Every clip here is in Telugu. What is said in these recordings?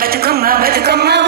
Batucama, batucama,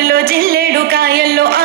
పువ్వుల్లో జిల్లేడు కాయల్లో ఆ